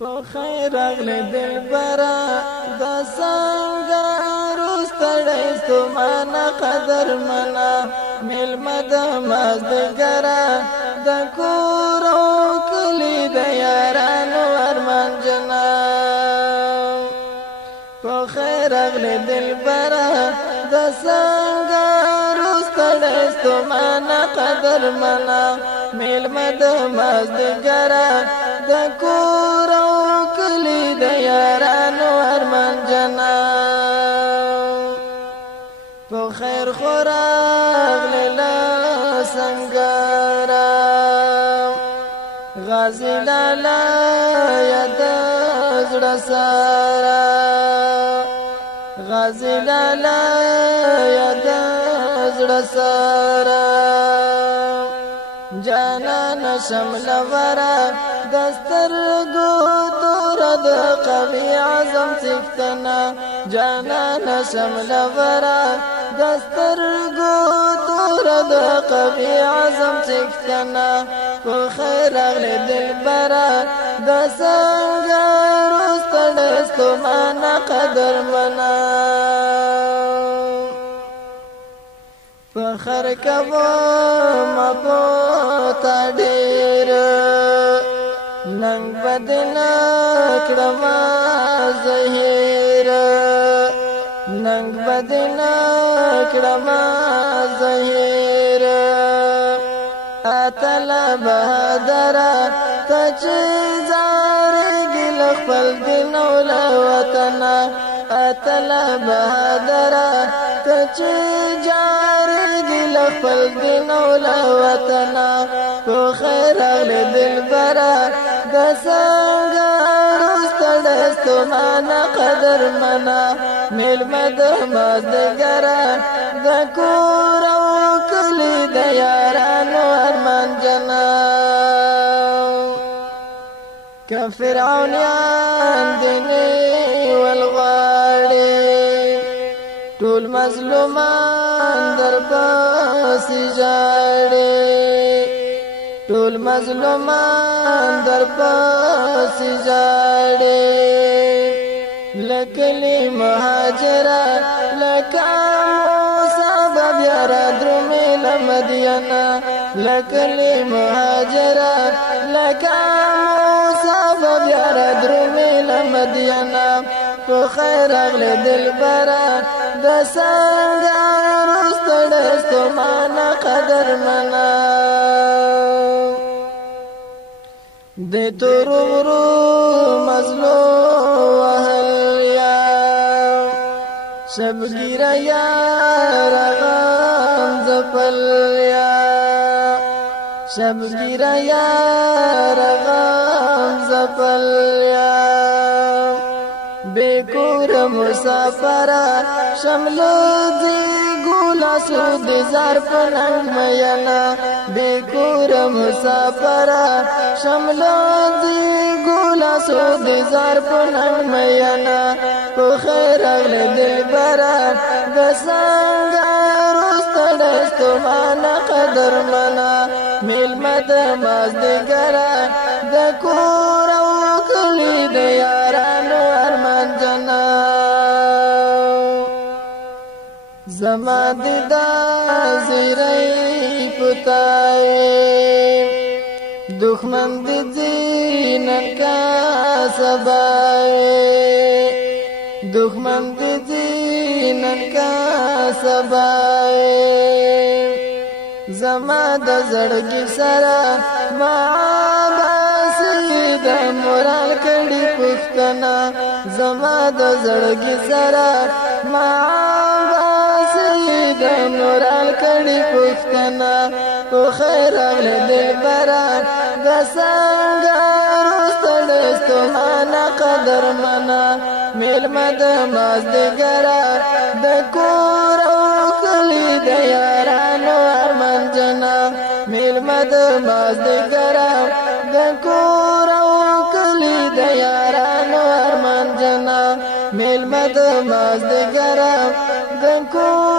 په خیر اغلی دلبرا د سنگار ستړی ستومانه قدر منا میلمه د مازدیګره د کور او کلي د یارانو ارمان جنان په خیر اغلی دلبرا د سنگار ستړی ستومانه قدر منا میلمه د مازدیګره د کور او کلی د یارانو ارمان جنان په خیر خوراغ لیلا سنگارا غازی لالا یاد زړه سارا غازی لالا یاد زړه سارا جانان شمل ورا دسترګو تور د قوي عزم څښتنا جانان شمل ورا دسترګو تور د قوي عزم څښتنا په خیر اغلی دلبرا د سنگار ستړی ستومانه قدر منا فخر کوم په تا ډېر ننګ بدنا کړم زهیر ننګ بدنا کړم زهیر اتل بهادر تچ زار ګل خپل دین ول وطن اتل بهادر تچ جار ګل خپل دین ول وطن په خیر اغلی دلبرا د سنگار ستړی ستومانه قدر منا میلمه د مازدیګره د کور او کلي د یارانو ارمان جنان که فرعونیان دیني والغواړي ټول مظلومان در پسې ژاړي ټول مظلومان در پسې ژاړي لکلی مهاجره لکه موسی بیا را درومې له مدینه لکلی مهاجره لکه موسی بیا را درومې له مدینه په خیر اغلی دلبرا د سنگار ستړی ستومانه قدر منا د تورو ورو مظلو وهل یا شبگیره یا رغم زفل یا شبگیره یا رغم زفل یا بیکور مسافر شملو دی ګولا سود زار پننګ مینا بیکور مسافر شملو دی ګولا سود زار پننګ مینا په خیر اغلی دلبرا د سنگار ستړی ستومانه قدر منا میلمه د مازدیګره د کور او کلي د یارانو ارمان جنان زما دیدا زیری پتاي دښمن دې زینن کا سبای دښمن دې زینن کا سبای زما د زړګي سره ما د مورال کړي پښتنا زما د زړګي سره ما د مورال کړي پښتنا په خیر اغلی دلبرا د سنگار ستړی ستومانه قدر منا میلمه د مازدیګره د کور او کلي د یارانو ارمان جنان میلمه د مازدیګره د کور او کلي د یارانو ارمان جنان میلمه د مازدیګره د کور